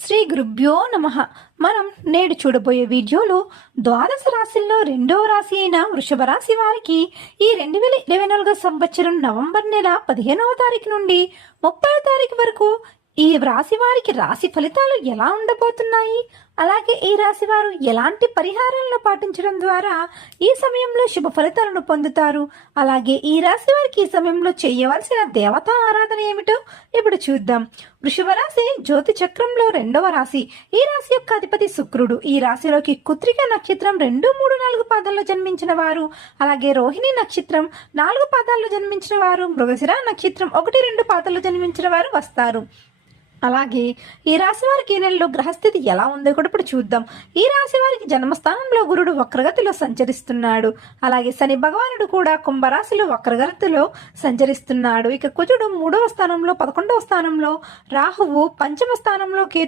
శ్రీ గురుభ్యో నమః. మనం నేడు చూడబోయే వీడియోలో ద్వాదశ రాశుల్లో రెండవ రాశి అయిన వృషభ రాశి వారికి ఈ 2024 సంవత్సరం నవంబర్ నెల 15వ తారీఖు నుండి 30వ తారీఖు వరకు ఈ రాశి వారికి రాశి ఫలితాలు ఎలా ఉండబోతున్నాయి, అలాగే ఈ రాశి వారు ఎలాంటి పరిహారాలను పాటించడం ద్వారా ఈ సమయంలో శుభ ఫలితాలను పొందుతారు, అలాగే ఈ రాశి వారికి ఈ సమయంలో చేయవలసిన దేవతా ఆరాధన ఏమిటో ఇప్పుడు చూద్దాం. వృషభ రాశి జ్యోతి చక్రంలో రెండవ రాశి. ఈ రాశి యొక్క అధిపతి శుక్రుడు. ఈ రాశిలోకి కృత్తిక నక్షత్రం 2, 3, 4 పాదాల్లో జన్మించిన వారు, అలాగే రోహిణి నక్షత్రం 4 పాదాల్లో జన్మించిన వారు, మృగశిర నక్షత్రం 1, 2 పాదాల్లో జన్మించిన వారు వస్తారు. అలాగే ఈ రాశి వారికి ఈ నెలలో గ్రహస్థితి ఎలా ఉందో కూడా ఇప్పుడు చూద్దాం. ఈ రాశి వారికి జన్మస్థానంలో గురుడు వక్రగతిలో సంచరిస్తున్నాడు. అలాగే శని భగవానుడు కూడా కుంభరాశిలో వక్రగతిలో సంచరిస్తున్నాడు. ఇక కుజుడు 3వ స్థానంలో, 11వ స్థానంలో, రాహువు 5వ స్థానంలో, కేతు